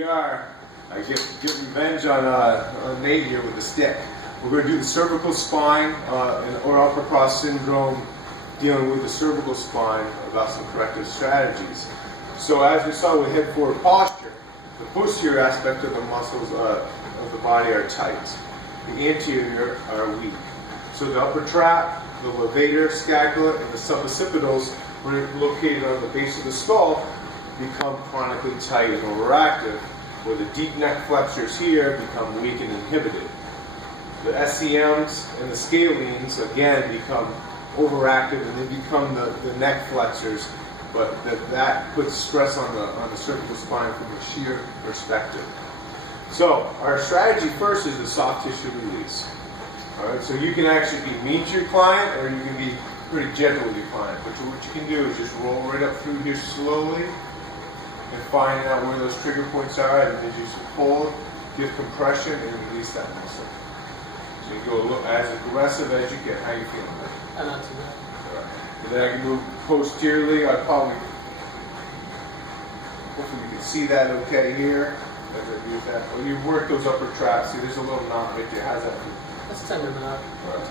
we are. I get revenge on Nate here with the stick. We're going to do the cervical spine or upper cross syndrome, dealing with the cervical spine about some corrective strategies. So as we saw with head forward posture, the posterior aspect of the muscles of the body are tight. The anterior are weak. So the upper trap, the levator, scapula, and the suboccipitals, located on the base of the skull, become chronically tight and overactive, where the deep neck flexors here become weak and inhibited. The SCMs and the scalenes again become overactive and they become the neck flexors, but that puts stress on the cervical spine from a shear perspective. So our strategy first is the soft tissue release. All right, so you can actually be mean to your client or you can be pretty gentle with your client. But what you can do is just roll right up through here slowly and find out where those trigger points are, and then just hold, give compression, and release that muscle. So you go as aggressive as you can. How you feeling? Not too bad. All right. And then I can move posteriorly. Hopefully you can see that okay here. As I use that. Well, you work those upper traps. See, there's a little knot right there. How's that feel? That's tender knot. Right.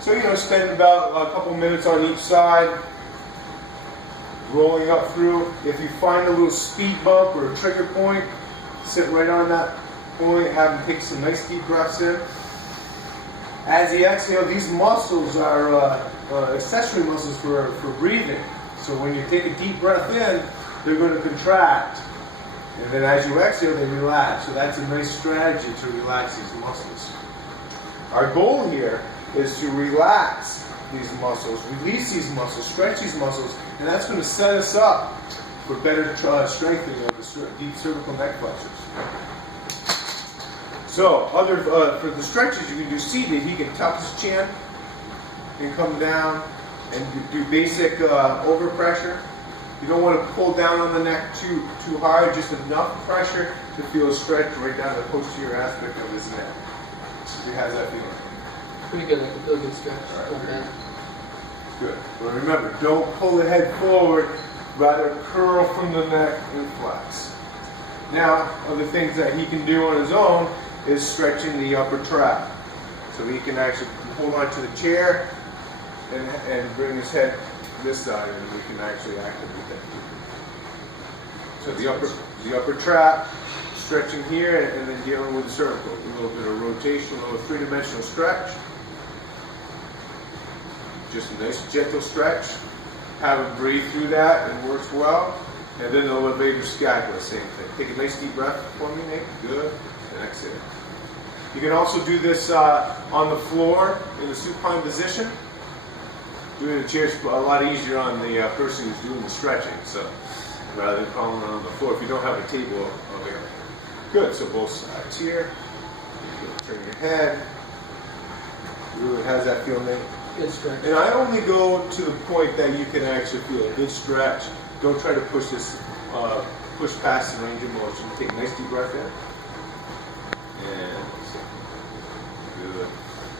So, spend about a couple minutes on each side, rolling up through. If you find a little speed bump or a trigger point, sit right on that point, have them take some nice deep breaths in. As you exhale, these muscles are accessory muscles for breathing. So when you take a deep breath in, they're going to contract. And then as you exhale, they relax. So that's a nice strategy to relax these muscles. Our goal here is to relax these muscles, release these muscles, stretch these muscles, and that's going to set us up for better strengthening of the deep cervical neck flexors. So, for the stretches, you can do seated. He can tuck his chin and come down and do basic overpressure. You don't want to pull down on the neck too hard, just enough pressure to feel a stretch right down the posterior aspect of his neck. How's that feeling? Pretty good. I can feel a good stretch. Right, good. But remember, don't pull the head forward, rather curl from the neck and flex. Now, other things that he can do on his own is stretching the upper trap. So he can actually hold onto the chair and bring his head this side, and we can actually activate that. So the upper trap, stretching here, and then dealing with the cervical. A little bit of rotation, a little three-dimensional stretch. Just a nice gentle stretch. Have him breathe through that, and it works well. And then the levator scapula, same thing. Take a nice deep breath for me, Nate. Good. And exhale. You can also do this on the floor in the supine position. Doing the chair is a lot easier on the person who's doing the stretching. So rather than crawling on the floor, if you don't have a table available. Good. So both sides here. Turn your head. Good. How's that feel, Nate? Good stretch. And I only go to the point that you can actually feel a good stretch. Don't try to push past the range of motion. Take a nice deep breath in. And good.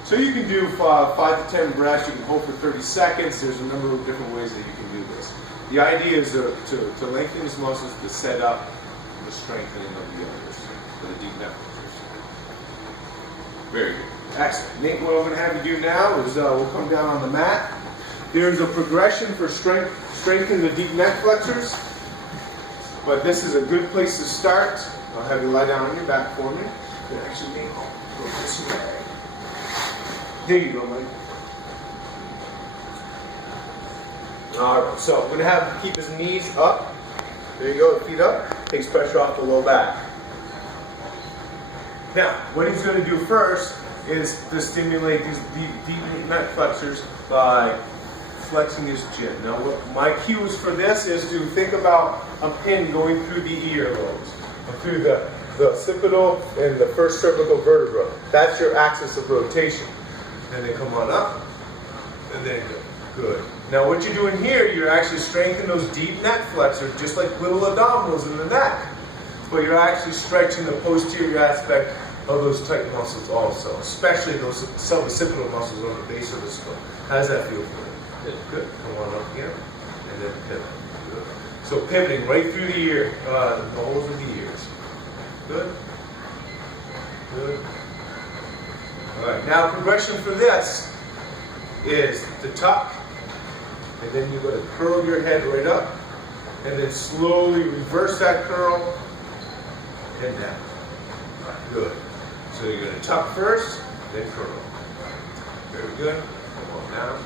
So you can do 5 to 10 breaths. You can hold for 30 seconds. There's a number of different ways that you can do this. The idea is to lengthen these muscles to set up the strengthening of the others, for the deep neck flexors. Very good. Excellent. Nate, what I'm going to have you do now is we'll come down on the mat. There's a progression for strengthening the deep neck flexors, but this is a good place to start. I'll have you lie down on your back for me. Actually, Nate, I'll go this way. There you go, Mike. All right, so I'm going to have him keep his knees up. There you go, feet up. Takes pressure off the low back. Now, what he's going to do first is to stimulate these deep neck flexors by flexing his chin. Now, what my cues for this is to think about a pin going through the earlobes, through the occipital and the first cervical vertebra. That's your axis of rotation. Then they come on up, and then go. Good. Now, what you're doing here, you're actually strengthening those deep neck flexors, just like little abdominals in the neck. But you're actually stretching the posterior aspect of those tight muscles also, especially those suboccipital muscles on the base of the skull. How does that feel for you? Good. Good. Come on up again, and then pivot. Good. So pivoting right through the ear, the holes of the ears. Good. Good. All right. Now, progression for this is to tuck, and then you're going to curl your head right up, and then slowly reverse that curl and down. Good. So you're going to tuck first, then curl. Very good. Come on down.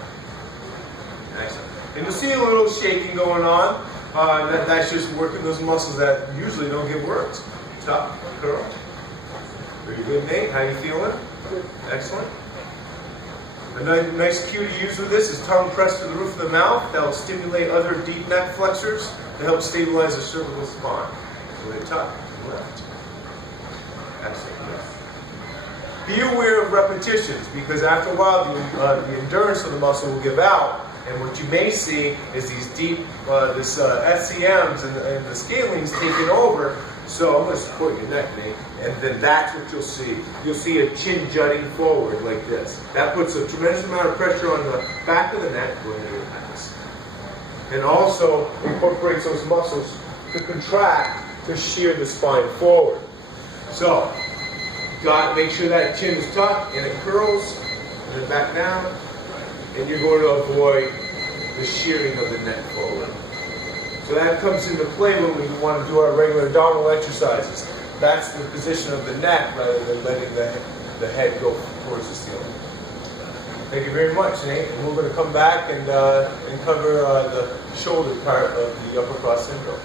Nice. And you'll see a little shaking going on. That's just working those muscles that usually don't get worked. Tuck, curl. Very good, Nate. How you feeling? Good. Excellent. A nice cue to use with this is tongue pressed to the roof of the mouth. That will stimulate other deep neck flexors to help stabilize the cervical spine. So they tuck and left. Excellent. Be aware of repetitions, because after a while the endurance of the muscle will give out, and what you may see is these deep, SCMs and the scalenes taking over. So I'm going to support your neck, Nate, and then that's what you'll see. You'll see a chin jutting forward like this. That puts a tremendous amount of pressure on the back of the neck. Go ahead and relax. And also incorporates those muscles to contract to shear the spine forward. So, got to make sure that chin is tucked and it curls, and then back down, and you're going to avoid the shearing of the neck forward. So that comes into play when we want to do our regular abdominal exercises. That's the position of the neck rather than letting the head go towards the ceiling. Thank you very much, Nate. And we're going to come back and cover the shoulder part of the upper cross syndrome.